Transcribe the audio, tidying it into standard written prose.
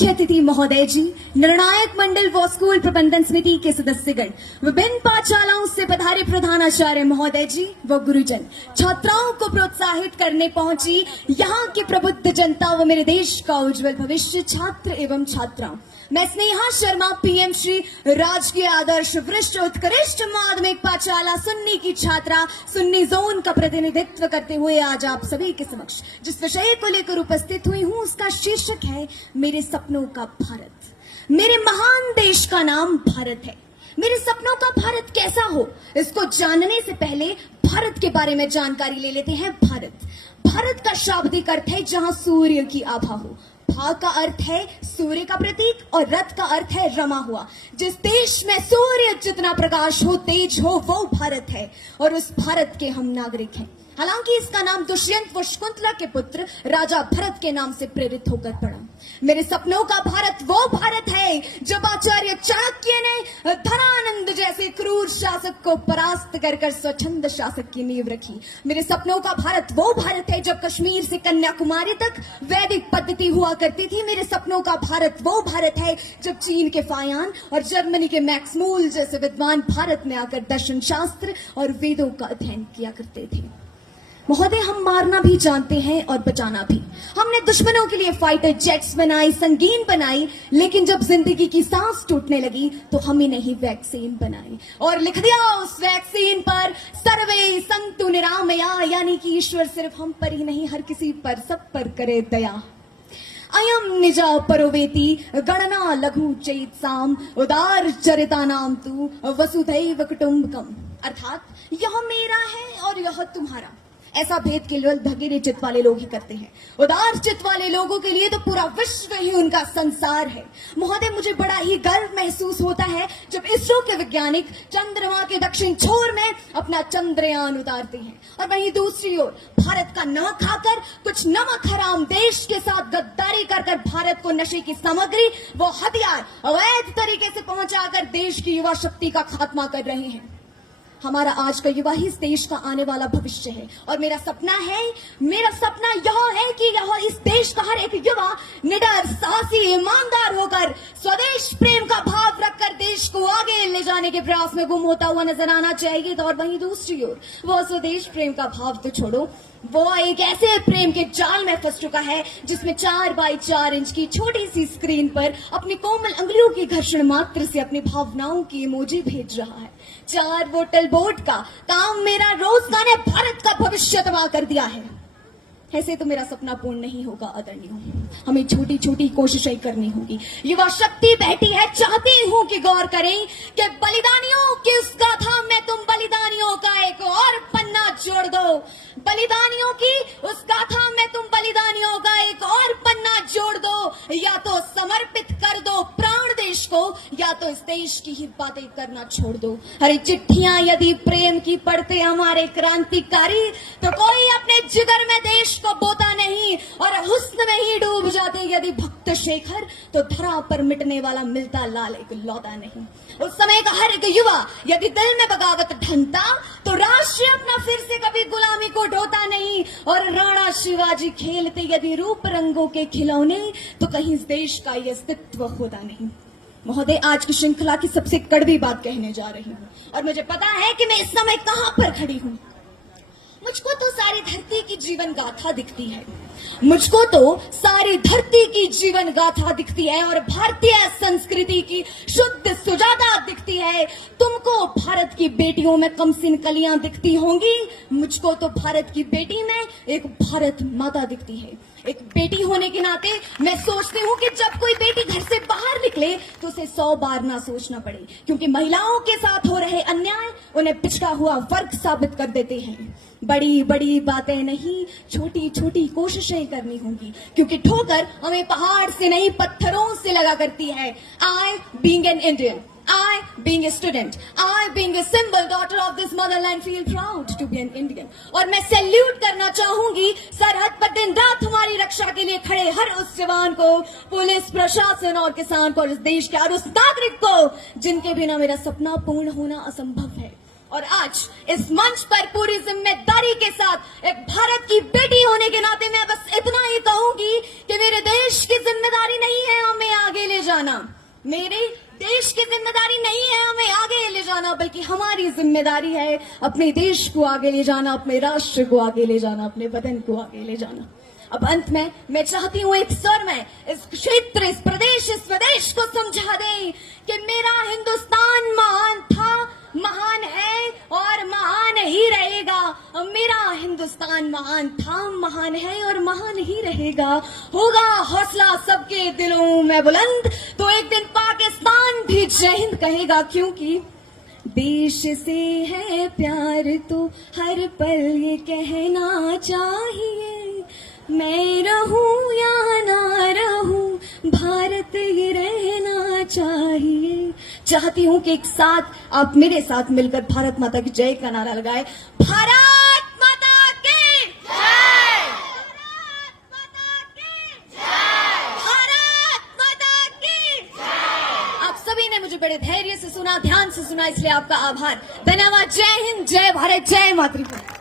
मुख्य अतिथि महोदय जी, निर्णायक मंडल व स्कूल प्रबंधन समिति के सदस्यगण, विभिन्न पाठशालाओं से पधारे प्रधानाचार्य महोदय जी व गुरुजन, छात्राओं को प्रोत्साहित करने पहुंची यहाँ की प्रबुद्ध जनता व मेरे देश का उज्जवल भविष्य छात्र एवं छात्राओं, मैं स्नेहा शर्मा पीएम श्री राजकीय आदर्श वरिष्ठ उत्कृष्ट माध्यमिक पाठशाला सुन्नी की छात्रा सुन्नी जोन का प्रतिनिधित्व करते हुए आज आप सभी के समक्ष जिस विषय को लेकर उपस्थित हुई हूं उसका शीर्षक है मेरे सपनों का भारत। मेरे महान देश का नाम भारत है। मेरे सपनों का भारत कैसा हो, इसको जानने से पहले भारत के बारे में जानकारी ले लेते हैं। भारत का शाब्दिक अर्थ है जहां सूर्य की आभा हो। भा का अर्थ है सूर्य का प्रतीक और रथ का अर्थ है रमा हुआ। जिस देश में सूर्य जितना प्रकाश हो, तेज हो, वो भारत है और उस भारत के हम नागरिक हैं। हालांकि इसका नाम दुष्यंत व शकुंतला के पुत्र राजा भरत के नाम से प्रेरित होकर पड़ा। मेरे सपनों का भारत वो भारत है जब आचार्य चाणक्य ने धनानंद जैसे क्रूर शासक को परास्त कर स्वच्छंद शासक की नींव रखी। मेरे सपनों का भारत वो भारत है जब कश्मीर से कन्याकुमारी तक वैदिक पद्धति हुआ करती थी। मेरे सपनों का भारत वो भारत है जब चीन के फायान और जर्मनी के मैक्स मूल जैसे विद्वान भारत में आकर दर्शन शास्त्र और वेदों का अध्ययन किया करते थे। महोदय, हम मारना भी जानते हैं और बचाना भी। हमने दुश्मनों के लिए फाइटर जेट्स बनाई, संगीन बनाई, लेकिन जब जिंदगी की सांस टूटने लगी तो हम ही नहीं वैक्सीन बनाई और लिख दिया उस वैक्सीन पर सर्वे संतु निरामया, यानी कि ईश्वर सिर्फ हम पर ही नहीं हर किसी पर, सब पर करे दया। अयम निजा परोवेति गणना लघु चेतसाम उदार चरिता नाम तू वसुधैव कुटुंबकम, अर्थात यह मेरा है और यह तुम्हारा। ऐसा भेद केवल भगीरे चित्त वाले लोग ही करते हैं। उदार चित्त वाले लोगों के लिए तो पूरा विश्व ही उनका संसार है। महोदय, मुझे बड़ा ही गर्व महसूस होता है जब इसरो के वैज्ञानिक चंद्रमा के दक्षिण छोर में अपना चंद्रयान उतारते हैं और वहीं दूसरी ओर भारत का नमक खाकर कुछ नमक हराम देश के साथ गद्दारी कर भारत को नशे की सामग्री वो हथियार अवैध तरीके से पहुंचाकर देश की युवा शक्ति का खात्मा कर रहे हैं। हमारा आज का युवा ही इस देश का आने वाला भविष्य है और मेरा सपना यह है कि यह इस देश का हर एक युवा निडर, साहसी, ईमानदार होकर स्वदेश प्रेम का भाव रखकर देश को आगे ले जाने के प्रयास में गुम होता हुआ नजर आना चाहिए। और वहीं दूसरी ओर वो स्वदेश प्रेम का भाव तो छोड़ो, वो एक ऐसे प्रेम के जाल में फंस चुका है जिसमें 4 बाई 4 इंच की छोटी सी स्क्रीन पर अपनी कोमल अंगुलियों की घर्षण मात्र से अपनी भावनाओं की इमोजी भेज रहा है। 4 बोतल बोट का काम मेरा रोजगार ने भारत का भविष्य तबाह कर दिया है। ऐसे तो मेरा सपना पूर्ण नहीं होगा आदरणीय, हमें छोटी छोटी कोशिशें करनी होगी। युवा शक्ति बैठी है, चाहती हूँ कि गौर करें कि बलिदानियों की उस गाथा में तुम बलिदानियों का एक और पन्ना जोड़ दो। बलिदानियों की उस गाथा में तुम बलिदानियों का एक और पन्ना जोड़ दो, या तो समर्पित कर दो प्राण देश को या तो इस देश की ही बातें करना छोड़ दो। अरे चिट्ठियां यदि प्रेम की पढ़ते हमारे क्रांतिकारी तो कोई अपने जिगर में देश को बोता नहीं और हुस्न में ही डूब जाते यदि भक्त शेखर, तो धरा पर मिटने वाला मिलता लाल एक लौता नहीं। उस समय का हर एक युवा यदि दिल में बगावत ढंगता तो राष्ट्र अपना फिर से कभी गुलामी को ढोता नहीं और राणा शिवाजी खेलते यदि रूप रंगों के खिलौने तो कहीं इस देश का ये अस्तित्व होता नहीं। महोदय, आज की श्रृंखला की सबसे कड़वी बात कहने जा रही हूँ और मुझे पता है कि मैं इस समय कहां पर खड़ी हूँ। मुझको तो सारी धरती की जीवन गाथा दिखती है, मुझको तो सारी धरती की जीवन गाथा दिखती है और भारतीय संस्कृति की शुद्ध सुजाता दिखती है। तुमको भारत की बेटियों में कमसिन कलियां दिखती होंगी, मुझको तो भारत की बेटी में एक भारत माता दिखती है। एक बेटी होने के नाते मैं सोचती हूँ कि जब कोई बेटी घर से बाहर निकले तो उसे 100 बार ना सोचना पड़े, क्योंकि महिलाओं के साथ हो रहे अन्याय उन्हें पिछड़ा हुआ वर्ग साबित कर देते हैं। बड़ी बड़ी बातें नहीं, छोटी छोटी कोशिशें करनी होंगी, क्योंकि ठोकर हमें पहाड़ से नहीं पत्थरों से लगा करती है। I being an Indian, I being a student, I being a symbol daughter of this motherland feel proud to be an Indian। और मैं सैल्यूट करना चाहूंगी सरहद पर दिन रात हमारी रक्षा के लिए खड़े हर उस जवान को, पुलिस प्रशासन और किसान को, इस देश के हर उस नागरिक को जिनके बिना मेरा सपना पूर्ण होना असंभव है। और आज इस मंच पर पूरी जिम्मेदारी के साथ एक भारत की बेटी होने के नाते मैं बस इतना ही कहूंगी कि मेरे देश की जिम्मेदारी नहीं है हमें जाना मेरे देश की जिम्मेदारी नहीं है हमें आगे ले जाना, बल्कि हमारी जिम्मेदारी है अपने देश को आगे ले जाना, अपने राष्ट्र को आगे ले जाना, अपने वतन को आगे ले जाना। अब अंत में मैं चाहती हूँ एक स्वर में इस क्षेत्र, इस प्रदेश, इस प्रदेश को समझा दें कि मेरा हिंदुस्तान महान था, महान है और महान ही रहेगा। मेरा हिंदुस्तान महान था, महान है और महान ही रहेगा। होगा हौसला सबके दिलों में बुलंद तो एक दिन पाकिस्तान भी जय हिंद कहेगा, क्योंकि देश से है प्यार तो हर पल ये कहना चाहिए, मैं रहूं या ना रहूं भारत ये रहना चाहिए। चाहती हूं कि एक साथ आप मेरे साथ मिलकर भारत माता की जय का नारा लगाए। भारत माता की जय, भारत माता की जय, भारत माता की जय। आप सभी ने मुझे बड़े धैर्य से सुना, ध्यान से सुना, इसलिए आपका आभार, धन्यवाद। जय हिंद, जय भारत, जय मातृभूमि।